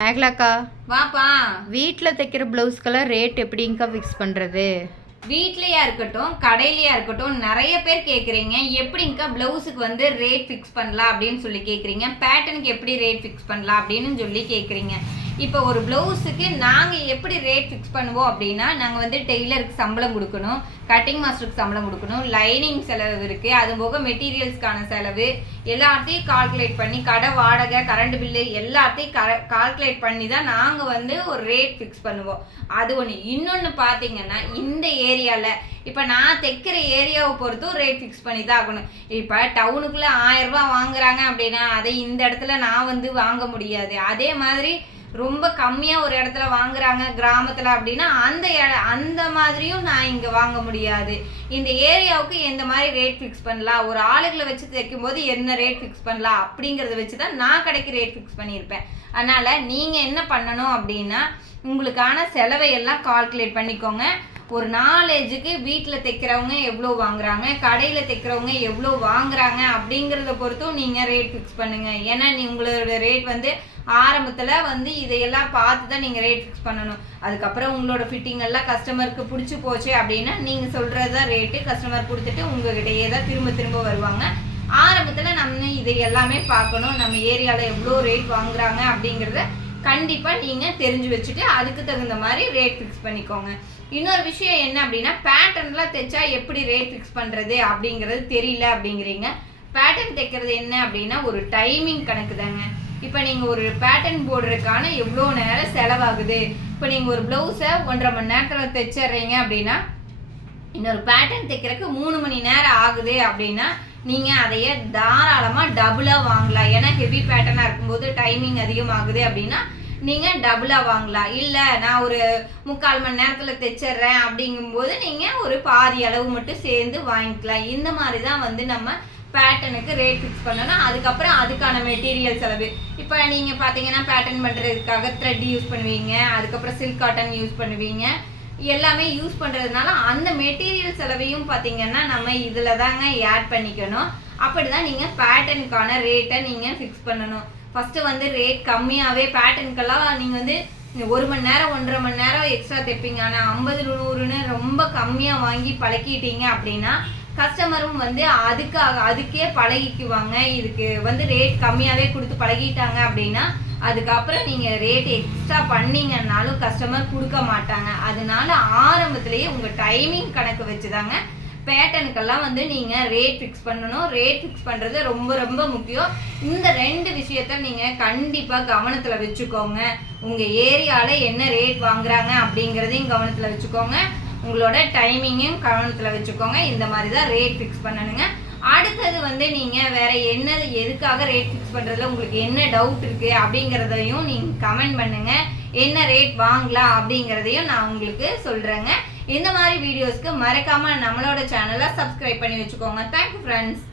மேகலாக்கா வாப்பா. வீட்டில் தைக்கிற ப்ளவுஸ்க்கெல்லாம் ரேட் எப்படிங்க்கா ஃபிக்ஸ் பண்ணுறது வீட்லயா இருக்கட்டும் கடையிலயா இருக்கட்டும் நிறைய பேர் கேட்குறீங்க எப்படிங்கக்கா ப்ளவுஸுக்கு வந்து ரேட் ஃபிக்ஸ் பண்ணலாம் அப்படின்னு சொல்லி கேட்குறீங்க பேட்டர்னுக்கு எப்படி ரேட் ஃபிக்ஸ் பண்ணலாம் அப்படின்னு சொல்லி கேட்குறீங்க இப்போ ஒரு ப்ளவுஸுக்கு நாங்கள் எப்படி ரேட் ஃபிக்ஸ் பண்ணுவோம் அப்படின்னா நாங்கள் வந்து டெய்லருக்கு சம்பளம் கொடுக்கணும் கட்டிங் மாஸ்டருக்கு சம்பளம் கொடுக்கணும் லைனிங் செலவு இருக்குது அது போக மெட்டீரியல்ஸ்க்கான செலவு எல்லாத்தையும் கால்குலேட் பண்ணி கடை வாடகை கரண்ட் பில்லு எல்லாத்தையும் க கால்குலேட் பண்ணி தான் நாங்கள் வந்து ஒரு ரேட் ஃபிக்ஸ் பண்ணுவோம். அது ஒன்று இன்னொன்று பார்த்தீங்கன்னா இந்த ஏரியாவில் இப்போ நான் தைக்கிற ஏரியாவை பொறுத்தும் ரேட் ஃபிக்ஸ் பண்ணி தான் ஆகணும். இப்போ டவுனுக்குள்ளே ஆயிரம் ரூபாய் வாங்குறாங்க அப்படின்னா அதை இந்த இடத்துல நான் வந்து வாங்க முடியாது. அதே மாதிரி ரொம்ப கம்மியாக ஒரு இடத்துல வாங்குறாங்க கிராமத்தில் அப்படின்னா அந்த இட அந்த மாதிரியும் நான் இங்கே வாங்க முடியாது. இந்த ஏரியாவுக்கு எந்த மாதிரி ரேட் ஃபிக்ஸ் பண்ணலாம்? ஒரு ஆளுகளை வச்சு தைக்கும்போது என்ன ரேட் ஃபிக்ஸ் பண்ணலாம்? அப்படிங்கிறத வச்சு தான் நான் கடைக்கு ரேட் ஃபிக்ஸ் பண்ணியிருப்பேன். அதனால் நீங்கள் என்ன பண்ணணும் அப்படின்னா உங்களுக்கான செலவை எல்லாம் கால்குலேட் பண்ணிக்கோங்க. ஒரு நாலேஜுக்கு வீட்டில் தைக்கிறவங்க எவ்வளோ வாங்குறாங்க கடையில் தைக்கிறவங்க எவ்வளோ வாங்குறாங்க அப்படிங்கிறத பொறுத்தும் நீங்கள் ரேட் ஃபிக்ஸ் பண்ணுங்கள் ஏன்னா நீ உங்களோட ரேட் வந்து ஆரம்பத்தில் வந்து இதையெல்லாம் பார்த்து தான் நீங்கள் ரேட் ஃபிக்ஸ் பண்ணணும். அதுக்கப்புறம் உங்களோட ஃபிட்டிங் எல்லாம் கஸ்டமருக்கு பிடிச்சி போச்சு அப்படின்னா நீங்கள் சொல்கிறது தான் ரேட்டு கஸ்டமர் கொடுத்துட்டு உங்ககிட்டயே தான் திரும்ப திரும்ப வருவாங்க. ஆரம்பத்தில் நம்ம இதை எல்லாமே பார்க்கணும். நம்ம ஏரியாவில் எவ்வளோ ரேட் வாங்குறாங்க அப்படிங்கிறத கண்டிப்பாக நீங்கள் தெரிஞ்சு வச்சுட்டு அதுக்கு தகுந்த மாதிரி ரேட் ஃபிக்ஸ் பண்ணிக்கோங்க. இன்னொரு விஷயம் என்ன அப்படின்னா பேட்டர்ன்லாம் தைச்சா எப்படி ரேட் ஃபிக்ஸ் பண்ணுறது அப்படிங்கிறது தெரியல அப்படிங்கிறீங்க. பேட்டர்ன் தைக்கிறது என்ன அப்படின்னா ஒரு டைமிங் கணக்கு தாங்க. இப்போ நீங்கள் ஒரு பேட்டர்ன் போடுறதுக்கான எவ்வளோ நேரம் செலவாகுது? இப்போ நீங்கள் ஒரு ப்ளவுஸை ஒன்றரை மணி நேரத்தில் தைச்சிட்றீங்க அப்படின்னா இன்னொரு பேட்டர்ன் தைக்கிறதுக்கு மூணு மணி நேரம் ஆகுது அப்படின்னா நீங்கள் அதையே தாராளமாக டபுளாக வாங்கலாம். ஏன்னா ஹெவி பேட்டர்னாக இருக்கும்போது டைமிங் அதிகமாகுது அப்படின்னா நீங்கள் டபுளாக வாங்கலாம். இல்லை நான் ஒரு முக்கால் மணி நேரத்தில் தைச்சிட்றேன் அப்படிங்கும்போது நீங்கள் ஒரு பாதி அளவு மட்டும் சேர்ந்து வாங்கிக்கலாம். இந்த மாதிரி தான் வந்து நம்ம பேட்டனுக்கு ரேட் ஃபிக்ஸ் பண்ணணும். அதுக்கப்புறம் அதுக்கான மெட்டீரியல் செலவு. இப்போ நீங்கள் பார்த்தீங்கன்னா பேட்டர்ன் பண்ணுறதுக்காக த்ரெட் யூஸ் பண்ணுவீங்க. அதுக்கப்புறம் சில்க் காட்டன் யூஸ் பண்ணுவீங்க. எல்லாமே யூஸ் பண்ணுறதுனால அந்த மெட்டீரியல் செலவையும் பார்த்தீங்கன்னா நம்ம இதில் தாங்க ஆட் பண்ணிக்கணும். அப்படி தான் நீங்கள் பேட்டர்னுக்கான ரேட்டை நீங்கள் ஃபிக்ஸ் பண்ணணும். ஃபஸ்ட்டு வந்து ரேட் கம்மியாகவே பேட்டர்னுக்கெல்லாம் நீங்கள் வந்து ஒரு மணி நேரம் ஒன்றரை மணி நேரம் எக்ஸ்ட்ரா தைப்பீங்க. ஆனால் ஐம்பது நூறுன்னு ரொம்ப கம்மியாக வாங்கி பழக்கிட்டீங்க அப்படின்னா கஸ்டமரும் வந்து அதுக்காக அதுக்கே பழகிக்குவாங்க. இதுக்கு வந்து ரேட் கம்மியாகவே கொடுத்து பழகிட்டாங்க அப்படின்னா அதுக்கப்புறம் நீங்கள் ரேட் எக்ஸ்ட்ரா பண்ணீங்கன்னாலும் கஸ்டமர் கொடுக்க மாட்டாங்க. அதனால ஆரம்பத்திலேயே உங்கள் டைமிங் கணக்கு வச்சு தாங்க வந்து நீங்கள் ரேட் ஃபிக்ஸ் பண்ணணும். ரேட் ஃபிக்ஸ் பண்ணுறது ரொம்ப ரொம்ப முக்கியம். இந்த ரெண்டு விஷயத்த நீங்கள் கண்டிப்பாக கவனத்தில் வச்சுக்கோங்க. உங்கள் ஏரியாவில் என்ன ரேட் வாங்குறாங்க அப்படிங்கிறதையும் கவனத்தில் வச்சுக்கோங்க. உங்களோட டைமிங்கையும் கவனத்தில் வச்சுக்கோங்க. இந்த மாதிரி தான் ரேட் ஃபிக்ஸ் பண்ணணுங்க. அடுத்தது வந்து நீங்கள் வேற என்ன எதுக்காக ரேட் ஃபிக்ஸ் பண்ணுறதுல உங்களுக்கு என்ன டவுட் இருக்குது அப்படிங்கிறதையும் நீங்கள் கமெண்ட் பண்ணுங்க. என்ன ரேட் வாங்கலாம் அப்படிங்கிறதையும் நான் உங்களுக்கு சொல்கிறேங்க இந்த மாதிரி வீடியோஸ்க்கு மறக்காமல் நம்மளோட சேனலை சப்ஸ்கிரைப் பண்ணி வச்சுக்கோங்க. Thank you friends